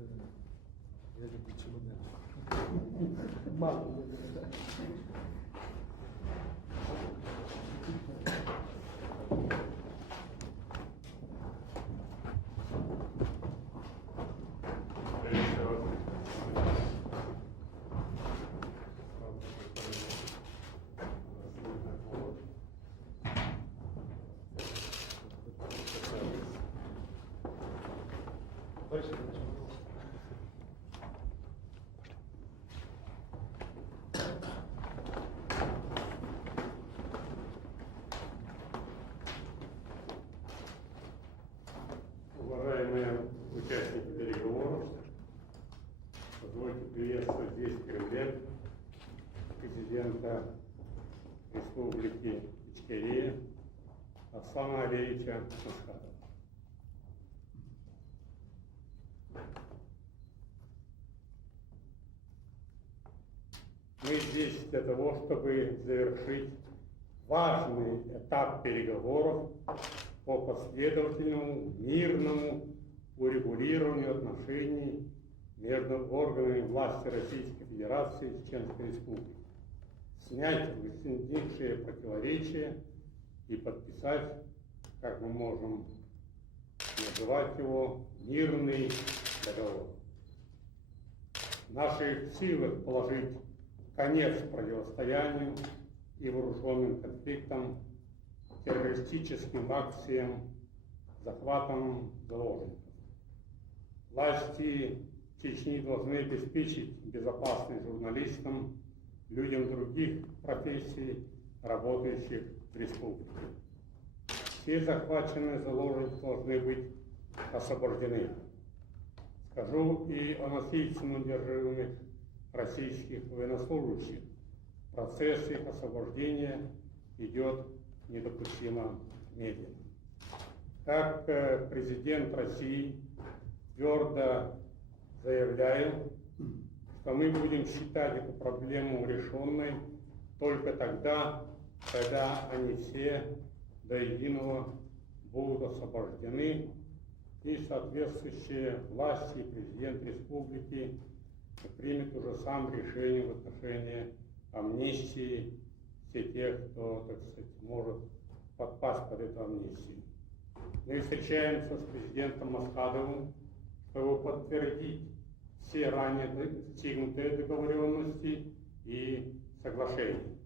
Я люблю чемодан. Мало. Уважаемые участники переговоров, позвольте приветствовать здесь в Кремле президента Республики Ичкерия Аслана Алиевича Масхадова. Мы здесь для того, чтобы завершить важный этап переговоров по последовательному, мирному урегулированию отношений между органами власти Российской Федерации и Чеченской Республики, снять возникшие противоречия и подписать, как мы можем называть его, мирный договор. В наших силах положить конец противостоянию и вооруженным конфликтам, террористическим акциям, захватам заложников. Власти Чечни должны обеспечить безопасность журналистам, людям других профессий, работающих в республике. Все захваченные заложники должны быть освобождены. Скажу и о насильственно удерживаемых российских военнослужащих. Процесс их освобождения идет недопустимо медленно. Как президент России твердо заявляю, что мы будем считать эту проблему решенной только тогда, когда они все до единого будут освобождены и соответствующие власти и президент республики примет уже сам решение в отношении амнистии все тех, кто, так сказать, может подпасть под эту амнистию. Мы встречаемся с президентом Масхадовым, чтобы подтвердить все ранее достигнутые договоренности и соглашения.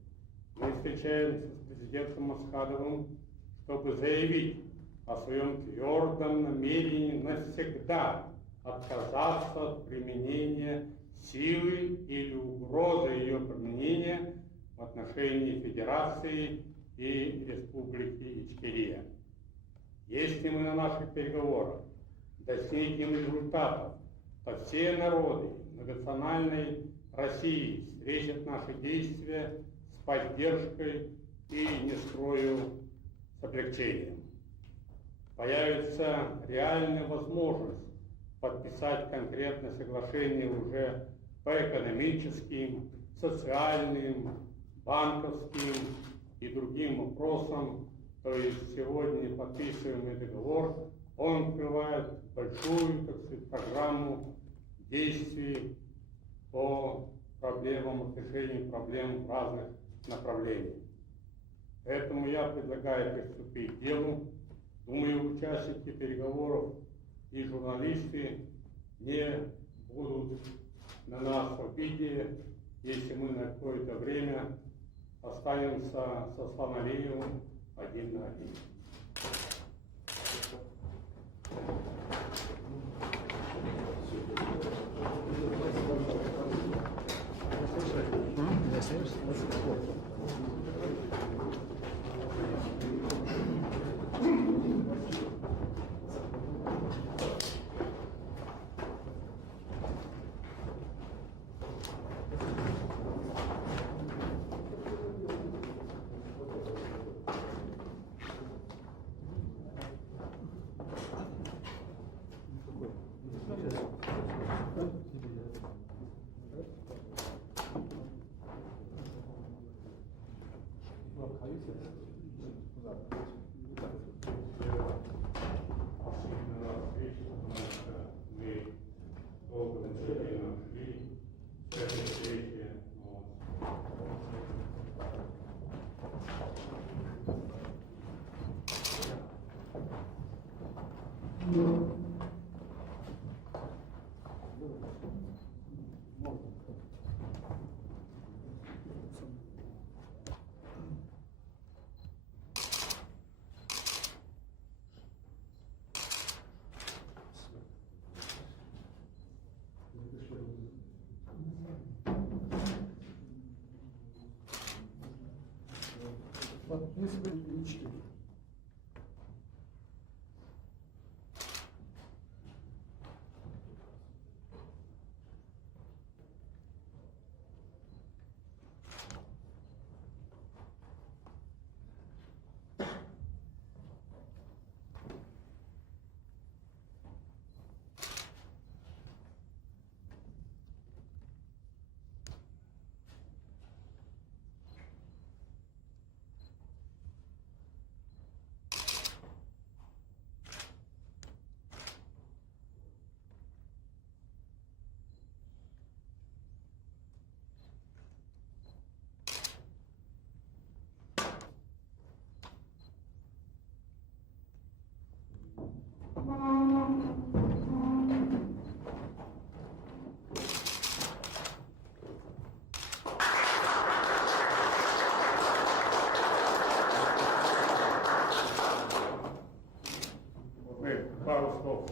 Мы встречаемся с президентом Масхадовым, чтобы заявить о своем твердом намерении навсегда отказаться от применения силы или угрозы ее применения в отношении Федерации и Республики Ичкерия. Если мы на наших переговорах достигнем результатов, то все народы многонациональной России встретят наши действия с поддержкой и, не скрою, с облегчением. Появится реальная возможность подписать конкретное соглашение уже по экономическим, социальным, банковским и другим вопросам. То есть сегодня подписываемый договор, он открывает большую, так сказать, программу действий по проблемам, решению проблем в разных направлениях. Поэтому я предлагаю приступить к делу. Думаю, участники переговоров и журналисты не будут на нас в обиде, если мы на какое-то время останемся со Асланом Алиевым один на один. Если бы не чтили. Пару слов.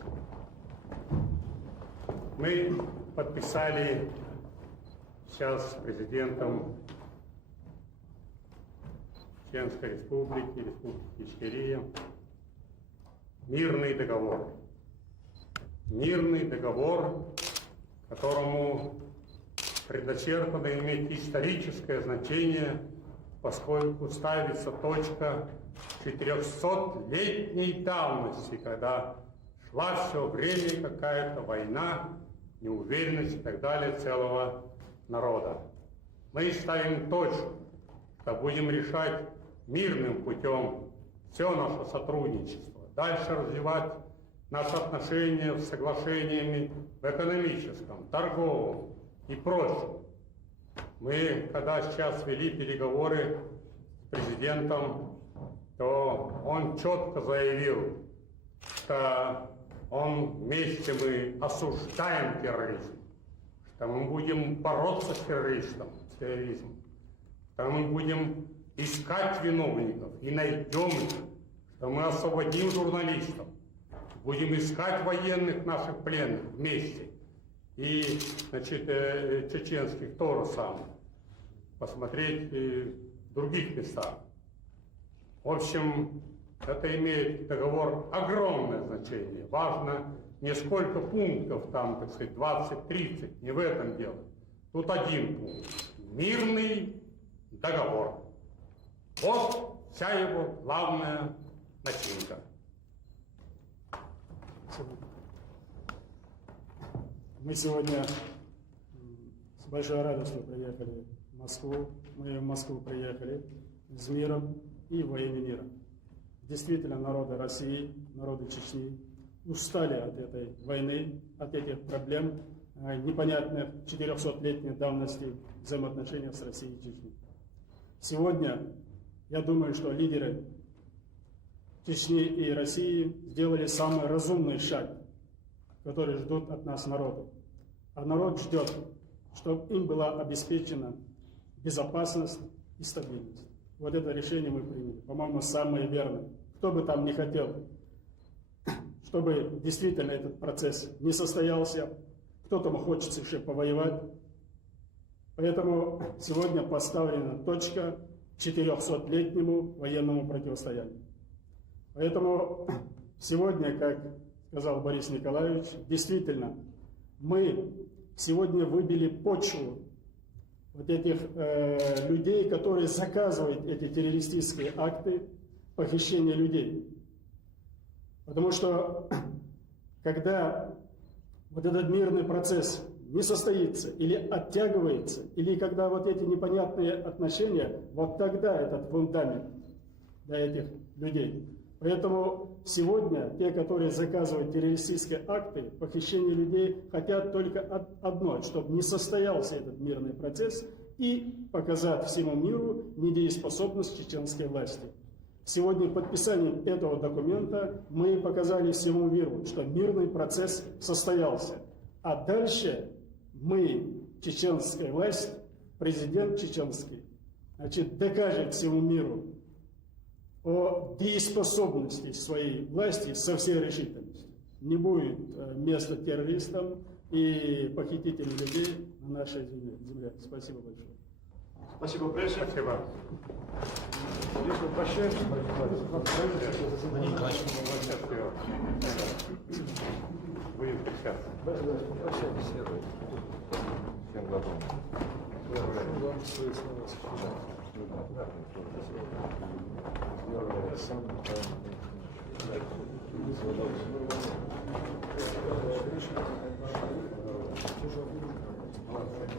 Мы подписали сейчас с президентом Чеченской Республики, Республики Ичкерия, мирный договор. Мирный договор, которому предначертано иметь историческое значение, поскольку ставится точка 400-летней давности, когда шла все время какая-то война, неуверенность и так далее целого народа. Мы ставим точку, что будем решать мирным путем все наше сотрудничество, дальше развивать наши отношения с соглашениями в экономическом, торговом и прочем. Мы, когда сейчас вели переговоры с президентом, то он четко заявил, что вместе мы осуждаем терроризм, что мы будем бороться с терроризмом, что мы будем искать виновников и найдем их, что мы освободим журналистов, будем искать военных наших пленных вместе и, значит, чеченских то же самое, посмотреть в других местах. В общем, это имеет договор огромное значение. Важно не сколько пунктов, там, так сказать, 20-30, не в этом дело. Тут один пункт. Мирный договор. Вот вся его главная начинка. Мы сегодня с большой радостью приехали в Москву. Мы в Москву приехали с миром и во имя мира. Действительно, народы России, народы Чечни устали от этой войны, от этих проблем, непонятных 400-летней давности взаимоотношений с Россией и Чечней. Сегодня, я думаю, что лидеры Чечни и России сделали самый разумный шаг, который ждут от нас народу. А народ ждет, чтобы им была обеспечена безопасность и стабильность. Вот это решение мы приняли, по-моему, самое верное. Кто бы там не хотел, чтобы действительно этот процесс не состоялся, кто-то хочет еще повоевать. Поэтому сегодня поставлена точка 400-летнему военному противостоянию. Поэтому сегодня, как сказал Борис Николаевич, действительно, мы сегодня выбили почву вот этих людей, которые заказывают эти террористические акты похищения людей. Потому что когда вот этот мирный процесс не состоится или оттягивается, или когда вот эти непонятные отношения, вот тогда этот фундамент для этих людей. Поэтому сегодня те, которые заказывают террористические акты, похищение людей, хотят только одно, чтобы не состоялся этот мирный процесс и показать всему миру недееспособность чеченской власти. Сегодня подписанием этого документа мы показали всему миру, что мирный процесс состоялся. А дальше мы, чеченская власть, президент чеченский, значит, докажет всему миру о дееспособности своей власти со всей решительностью. Не будет места террористам и похитителям людей на нашей земле. Спасибо большое. Спасибо, прежде. Спасибо. Если мы прощаемся, Счастливо. Будем встречаться. Всем готов. Прошу вам свои слова сказать. Молодцы.